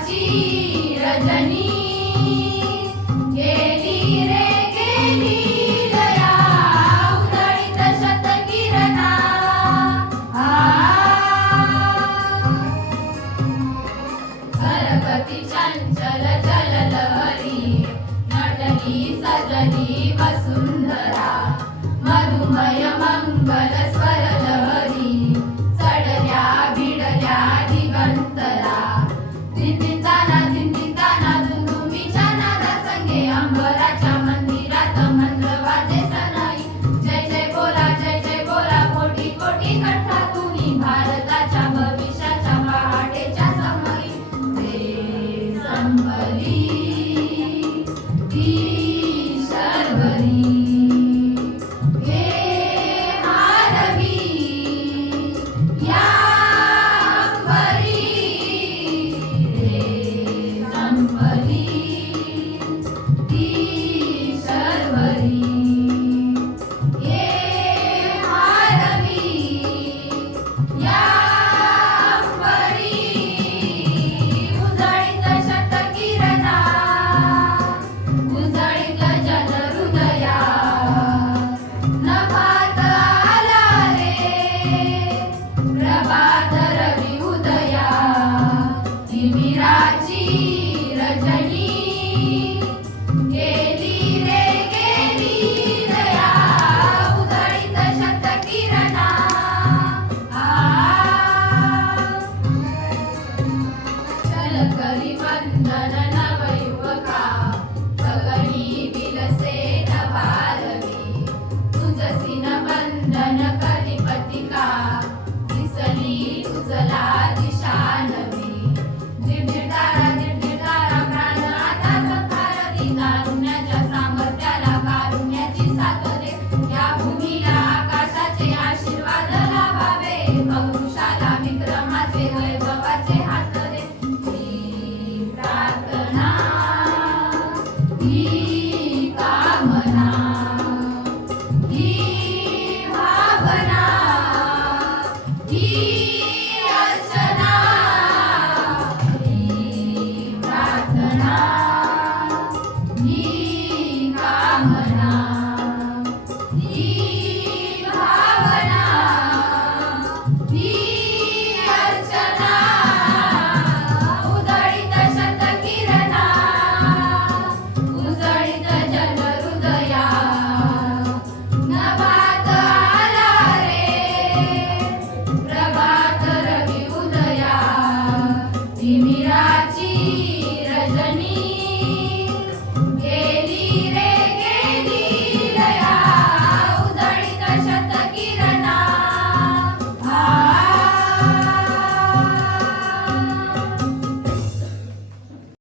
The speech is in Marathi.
तिमिराची रजनी गेली रे गेली दया उधळीत शतकिरणा सरकती चंचल जललहरी नटली सजली वसुंधरा मधुमय मंगल स्वर लहरी चढल्या भिडल्या दिगंतरा दिंदिताना दुंदुमीच्या नादासंगे अंबराच्या मंदिरात मंत्र वाजे सनई जय जय बोला कोटी कोटी कंठातून भारताच्या भविष्याच्या पहाटेच्या समयी रे संभली ती शर्वरी तिमिराची रजनी गेली रे गेली दया उधळीत शतकिरणा चल करी वंदन नवय